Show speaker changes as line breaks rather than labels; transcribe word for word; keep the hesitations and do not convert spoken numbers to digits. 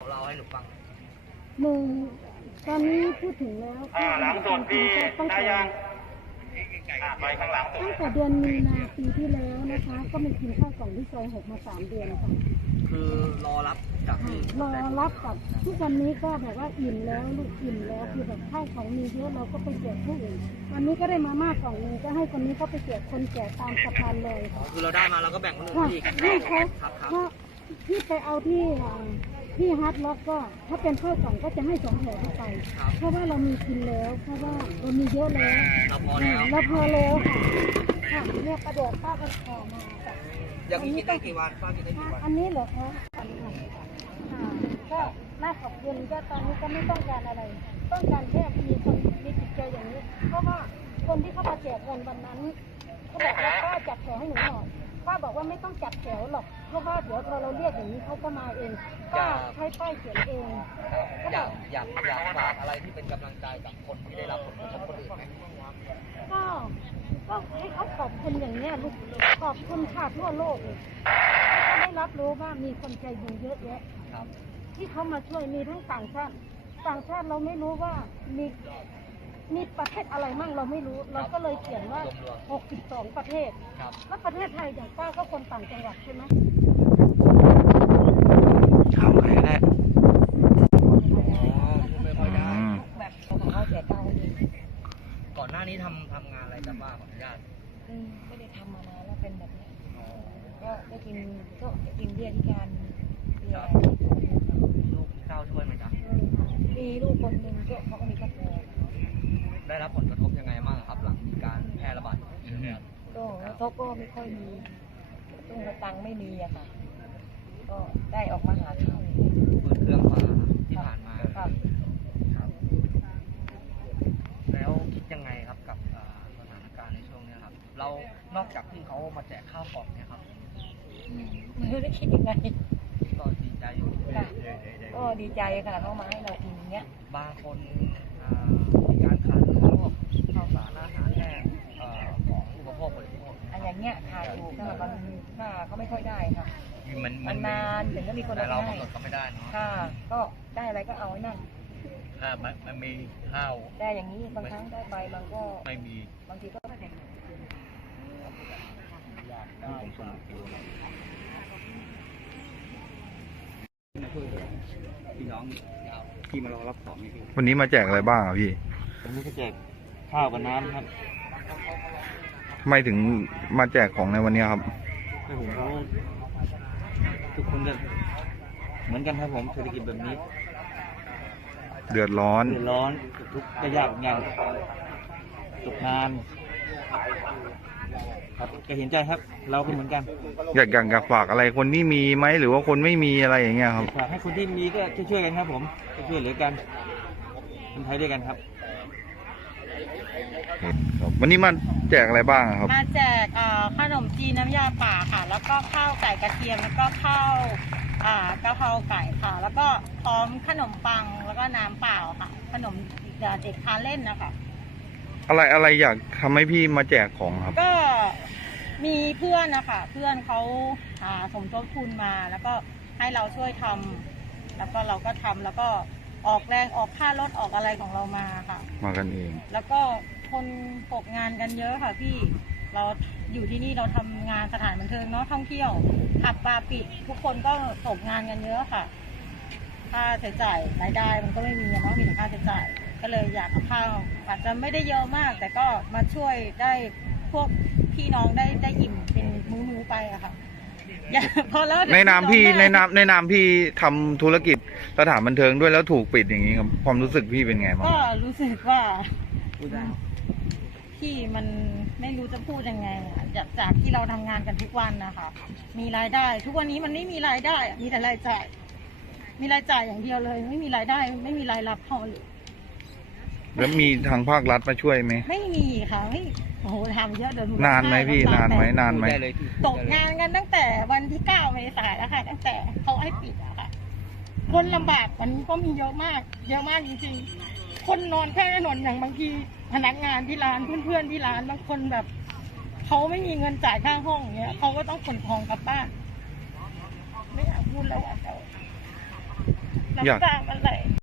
เราให้หนูฟัง
หนึ่งตอนนี้พูดถึงแล้ว
หลังสุดปีได้ยังไปข้างหลังสุด
ตั้งแต่เดือนมีนาปีที่แล้วนะคะก็ไม่กินข้าวกล่องที่ซอยหกมาสามเดือนค่ะ
คือรอรับจากที่
รอรับกับทุกวันนี้ก็แบบว่าอิ่มแล้วลูกอิ่มแล้วคือแบบข้าวของมีเยอะเราก็ไปแจกผู้อื่นวันนี้ก็ได้มาม่ากล่องนึงก็ให้คนนี้เขาไปแจกคนแก่ตามสะพานเลย
คือเราได้มาเราก็แบ่งคนอื่นอีก
นี่เขาเพราะที่ไปเอาที่ที่ฮัทล็อกก็ถ้าเป็นข้าวกล่องก็จะให้สองแถวเข้าไปเพราะว่าเรามีกินแล้วเพราะว่าเรามีเยอะแล้ว
เราพอแล้ว
เราพอแล้วค่ะเนี่ยประเดี๋ยวป้าก็ขอมา
อย่างนี้กินได้กี่วันป้ากินได้กี่วัน
อันนี้เหรอคะก็น่าขอบคุณก็ตอนนี้ก็ไม่ต้องการอะไรต้องการแค่มีคนมีจิตใจอย่างนี้เพราะว่าคนที่เขามาแจกเงินวันนั้นเขาบอกว่าป้าจัดแถวให้หนูหน่อยป้าบอกว่าไม่ต้องจัดแถวหรอกเพราะว่าเดี๋ยวพอเราเรียกอย่างนี้เขาก็มาเองป้าใช้ป้ายเขียนเอง
อยากอยากอยากฝากอะไรที่เป็นกำลังใจกับคนที่ได้รับผลกระทบคนอื่นไหม
ก็ก็ให้เขาขอบคุณอย่างนี้ลูกขอบคุณค่ะทั่วโลกเลยเขาได้รับรู้ว่ามีคนใจบุญเยอะแยะที่เขามาช่วยมีทั้งต่างชาติต่างชาติเราไม่รู้ว่ามีมีประเทศอะไรมั่งเราไม่รู้เราก็เลยเขียนว่าหกสิบสองประเทศแล้วประเทศไทยอย่างป้าก็คนต่างจังหวัดใช่ไหม
ทำใครได้
ไม่ค่อยได้แบบเขาเสียตังค์ก่อนหน้านี้ทำทำงานอะไรกันบ้างขออนุญาต
ไม่ได้ทำมานานแล้วเป็นแบบนี้ก็ได้กินก็กินเบี้ยที่การเบี้ย
ลูกข้าวช่วยไหมจ๊ะ
มีลูกคนหนึ่งก็เขาก็มีครอบครัว
ได้รับผลกระทบยังไงบ้างครับหลังมีการแพร่ระบาด
ก็กระทบก็ไม่ค่อยมีตุ้งกระตังไม่มีอะค่ะก็ได้ออกมาหาข้าว
เปิดเครื่องมาที่ผ่านมา
ครับ
แล้วคิดยังไงครับกับสถานการณ์ในช่วงนี้ครับเรานอกจากที่เขามาแจกข้าวกล่องเนี่ยครับ
ไม่ได้คิดยังไง
ก็ดีใจอยู่
ก็ดีใจค่ะเขามาให้เรากินอย่างเงี้ย
บางคนมีการขาดพวกข้าวสารอาหารแห้งของอุปโภคบริโภค
อันอย่างเงี้ยขาดอยู่ค่ะมันค่าก็ไม่ค่อยได้ค่ะมันนานถึงจะมีคน
เรากำหนดก็ไม่ได้เนาะ
ค่ะก็ได้อะไรก็เอาไว้นั่น
ถ้ามันมีข้าว
ได้อย่างนี้บางครั้งได้ใบบางก็
ไม่มี
บางทีก็
พี่น้องที่มารอรับของนี่พี่
วันนี้มาแจกอะไรบ้างอ่ะพี่
วันนี้ก็แจกข้าวกับน้ำครับ
ทำไมถึงมาแจกของในวันนี้ครับ
ให้ผมเขาทุกคนก็เหมือนกันครับผมเศรษฐกิจแบบนี้
เดือดร้อน
เดือดร้อนทุกข์ก็ยากงานตกงานครับก็เห็นใจครับเราก็เหมือนกัน
อยากอยากอยากฝากอะไรคนที่มีไหมหรือว่าคนไม่มีอะไรอย่างเงี้ยครับ
ฝากให้คนที่มีก็ช่วยๆกันครับผมช่วยเหลือกันคนไทยด้วยกันครับ
วันนี้มาแจกอะไรบ้างครับ
มาแจกขนมจีนน้ำยาป่าค่ะแล้วก็ข้าวไก่กระเทียมแล้วก็ข้าวกะเพราไก่ค่ะแล้วก็พร้อมขนมปังแล้วก็น้ำเปล่าค่ะขนมเด็กทานเล่นนะคะ
อะไรอะไรอยากทำให้พี่มาแจกของครับ
ก็มีเพื่อนนะคะเพื่อนเขาสมทบทุนมาแล้วก็ให้เราช่วยทำแล้วก็เราก็ทำแล้วก็ออกแรงออกค่ารถออกอะไรของเรามาค่ะ
มากันเอง
แล้วก็คนตกงานกันเยอะค่ะพี่เราอยู่ที่นี่เราทำงานสถานบันเทิงเนาะท่องเที่ยวผับบาร์ปิดทุกคนก็ตกงานกันเยอะค่ะค่าใช้จ่ายรายได้มันก็ไม่มีเนาะมีแต่ค่าใช้จ่ายก็เลยอยากเอาข้าวอาจจะไม่ได้เยอะมากแต่ก็มาช่วยได้พวกพี่น้องได้ได้อิ่มเป็นมื้อๆไปอะค่ะพอแล้ว
ในนามพี่ในนามในนามพี่ทำธุรกิจสถานบันเทิงด้วยแล้วถูกปิดอย่างนี้ครับความรู้สึกพี่เป็นไงบ้าง
ก็รู้สึกว่าพี่มันไม่รู้จะพูดยังไงจากจากที่เราทำงานกันทุกวันนะคะมีรายได้ทุกวันนี้มันไม่มีรายได้มีแต่รายจ่ายมีรายจ่ายอย่างเดียวเลยไม่มีรายได้ไม่มีรายรับพอเลย
แล้วมีทางภาครัฐมาช่วยไหม
ไม่มีค่ะไม่โอ้โหทำเยอะเดี๋ยวน
านไหมพี่นานไหมนานไหม
ตกงานกันตั้งแต่วันที่เก้าเมษายนแล้วค่ะตั้งแต่เขาให้ปิดอะค่ะคนลำบากมันก็มีเยอะมากเยอะมากจริงๆคนนอนแค่ถนนอย่างบางทีพนักงานที่ร้านเพื่อนๆที่ร้านบางคนแบบเขาไม่มีเงินจ่ายค่าห้องเงี้ยเขาก็ต้องขนของกลับบ้านไม่อยากพูดแล้วอ่ะแต่รับ
อยาก
จ้าง